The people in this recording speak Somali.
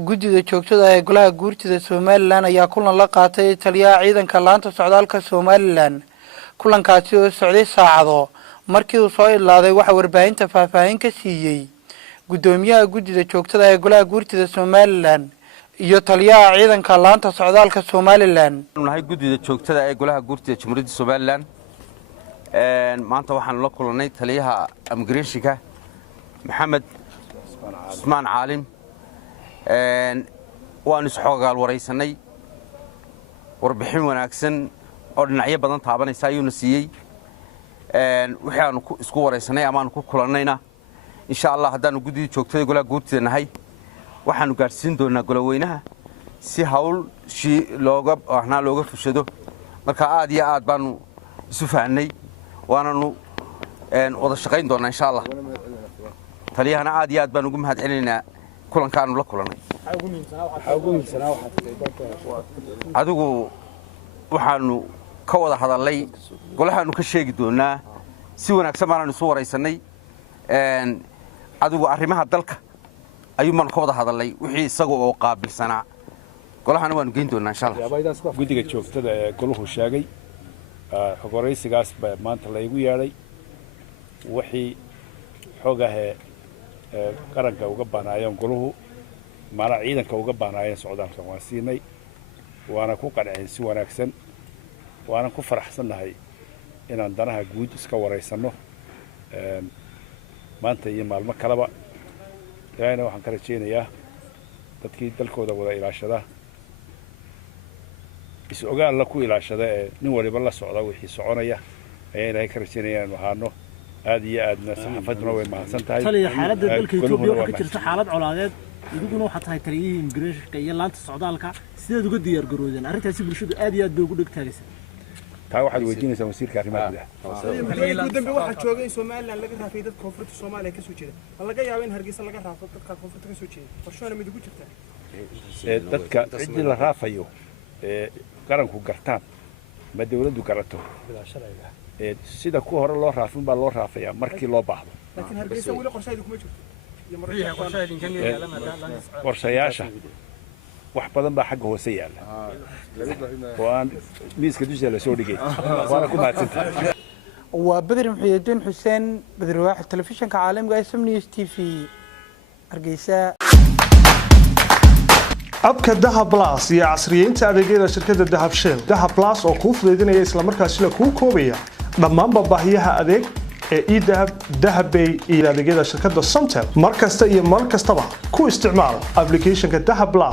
Guddiga joogtada ah ee Golaha Guurtida Somaliland ayaa kulan la qaatay taliyaha ciidanka laanta socdaalka Somaliland. Kulankaasi oo socday saacado markii uu soo ilaaday waxa warbaahinta faahfaahin ka siiyay gudoomiyaha guddiga joogtada ah ee Golaha Guurtida Somaliland iyo taliyaha ciidanka laanta socdaalka Somaliland. Nahay guddiga joogtada ah ee Golaha Guurtida Jamhuuriyadda Somaliland maanta waxaan la kulanay taliyaha immigration-ka Maxamed Usmaan Caalim waan isxoogaal wareysanay warbixin wanaagsan oo dhinacyo badan taabanaysa ayuu siiyay wixii aan isku wareysanay ama aan ku kulanayna insha Allah hadaan guddiga joogtada Golaha Guurtida nahay waxaan gaarsiin doonaa goloweynaha si hawl looga fushado marka aad iyo aad baan isu fahnay waananu wada shaqayn doonaa insha Allah taliyahana aad iyo aad baan ugu mahadcelinaynaa kulankaanu la kulanay adigu waxaanu ka wada hadalay golahaanu ka sheegi doonaa si wanaagsan baan isu wareysanay adigu arrimaha dalka ayuuman ka wada hadalay wixii isaga oo qaabilsanaa golahana waanu geyn doonaa insha Allah guddiga joogtada ee goluhu sheegay xogoreysigaas baa maanta la igu yeeray wixii xogaha qaranka uga baanaayeen goluhu maana ciidanka uga baanaayeen socdaalka waan siinay waana ku qancin si wanaagsan waana ku faraxsanahay inaan danaha guud iska wareysano maanta iyo maalmo kaleba ilaahayna waxaan ka rajeynayaa dadkii dalkooda wada ilaashada is ogaal la ku ilaashada ee nin waliba la socda wixii soconaya ayaan ilaahay ka rajeynayaa inaan waxaano aad iyo aadna saxaafaduna way mahadsan tahay taliya xaaladda dalka Itoobiya waxa ka jirta xaalad colaadeed iduguna waxa tahay taliyihii immigration-ka iyo laanta socdaalka sideed uga diyaar garoodeen arrintaasi bulshadu aad iyo aad bay ugu dhigtaagaysaa taa waxaad weydiinaysaa wasiirka arrimaha gudaha dambe waxa joogay Somaliland laga raafay dad koonfurta Soomaaliya ka soo jeeda laga yaabo in Hargeysa laga raafo dadka koonfurta ka soo jeeda qorshaana mid ugu jirta dadka cidii la raafayo qaranku gartaan ma dawladdu garato sida ku hore loo raafin baa loo raafayaa markii loo baahdo laakiin Hargeysa wali qorshadeedu kuma jirto qorshayaasha wax badan baa xagga hoose yaala waan miiska dusha la soo dhigay waana ku mahadsantahay waa Badr Muxyidiin Xuseen Badr waaxid telefishinka caalamiga ee News TV Hargeysa abka Dahab Plus iyo casriyeynta adeegyada shirkadda Dahab Shell Dahab Plus oo ku fududeynaya isla markaasina ku koobaya dhammaan baahiyaha adeeg ee eDahab Dahabbay iyo adeegyada shirkadda Somtel markasta iyo mar kastaba ku isticmaal application-ka Dahab Plus